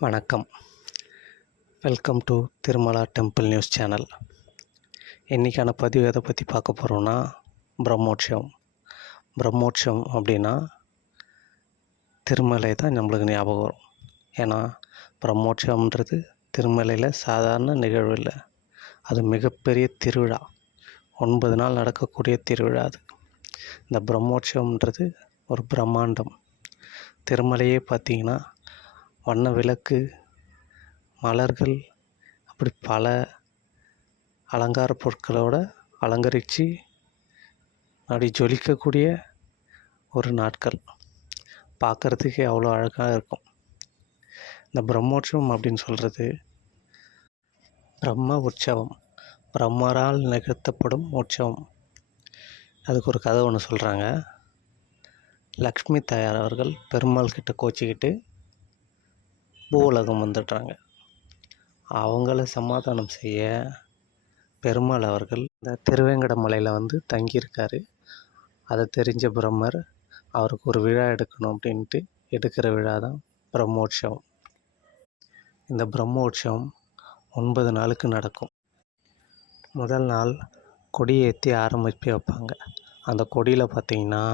வணக்கம். Welcome to Tirumala temple news channel. இன்றைக்கான பதிவு எதை பற்றி பார்க்க போகிறோன்னா பிரம்மோற்சவம். பிரம்மோற்சவம் அப்படின்னா திருமலை தான் நம்மளுக்கு ஞாபகம் வரும். ஏன்னா பிரம்மோற்சவம்ன்றது திருமலையில் சாதாரண நிகழ்வு இல்லை, அது மிகப்பெரிய திருவிழா. 9 நாள் நடக்கக்கூடிய திருவிழா அது. இந்த பிரம்மோற்சவம்ன்றது ஒரு பிரம்மாண்டம். திருமலையே பார்த்திங்கன்னா வண்ண விளக்கு, மலர்கள், அப்படி பல அலங்கார பொருட்களோடு அலங்கரித்து அப்படி ஜொலிக்கக்கூடிய ஒரு நாட்கள். பார்க்குறதுக்கே அவ்வளோ அழகாக இருக்கும். இந்த பிரம்மோற்சவம் அப்படின்னு சொல்கிறது பிரம்ம உற்சவம், பிரம்மரால் நிகழ்த்தப்படும் உற்சவம். அதுக்கு ஒரு கதை ஒன்று சொல்கிறாங்க. லக்ஷ்மி தாயார் அவர்கள் பெருமாள் கிட்ட கோச்சிக்கிட்டு பூவுலகம் வந்துடுறாங்க. அவங்கள சமாதானம் செய்ய பெருமாள் அவர்கள் இந்த திருவேங்கட மலையில் தங்கியிருக்காரு. அதை தெரிஞ்ச பிரம்மர் அவருக்கு ஒரு விழா எடுக்கணும் அப்படின்ட்டு எடுக்கிற விழா தான் பிரம்மோற்சவம். இந்த பிரம்மோற்சவம் 9 நாளுக்கு நடக்கும். முதல் நாள் கொடியேற்றி ஆரம்பித்து வைப்பாங்க. அந்த கொடியில் பார்த்திங்கன்னா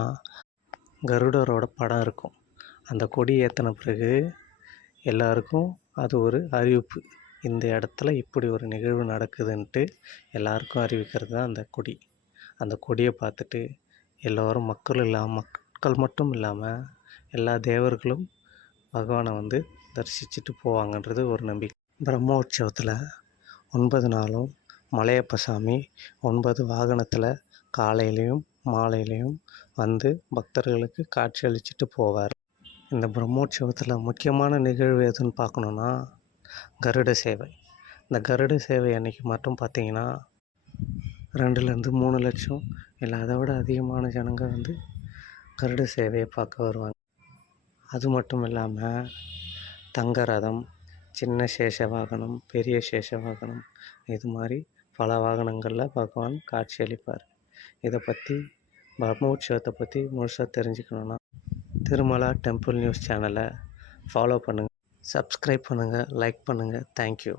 கருடரோட படம் இருக்கும். அந்த கொடி ஏற்றின பிறகு எல்லாருக்கும் அது ஒரு அறிவிப்பு, இந்த இடத்துல இப்படி ஒரு நிகழ்வு நடக்குதுன்ட்டு எல்லாருக்கும் அறிவிக்கிறது தான் அந்த கொடி. அந்த கொடியை பார்த்துட்டு எல்லோரும் மக்கள் மட்டும் இல்லாமல் எல்லா தேவர்களும் பகவானை தரிசிச்சுட்டு போவாங்கன்றது ஒரு நம்பிக்கை. பிரம்மோற்சவத்தில் 9 நாளும் மலையப்ப சாமி 9 வாகனத்தில் காலையிலையும் மாலையிலையும் பக்தர்களுக்கு காட்சி அளிச்சுட்டு போவார். இந்த பிரம்மோற்சவத்தில் முக்கியமான நிகழ்வு எதுன்னு பார்க்கணுன்னா கருட சேவை. இந்த கருட சேவை அன்றைக்கி மட்டும் பார்த்திங்கன்னா 2-3 லட்சம் இல்லை அதை விட அதிகமான ஜனங்க கருட சேவையை பார்க்க வருவாங்க. அது மட்டும் இல்லாமல் தங்க ரதம், சின்ன சேஷ வாகனம், பெரிய சேஷ வாகனம், இது மாதிரி பல வாகனங்களில் பகவான் காட்சி அளிப்பார். இதை பற்றி பிரம்மோற்சவத்தை பற்றி முழுசாக தெரிஞ்சுக்கணுன்னா திருமலா டெம்பிள் நியூஸ் சேனலை ஃபாலோ பண்ணுங்கள், சப்ஸ்கிரைப் பண்ணுங்கள், லைக் பண்ணுங்கள். தேங்க்யூ.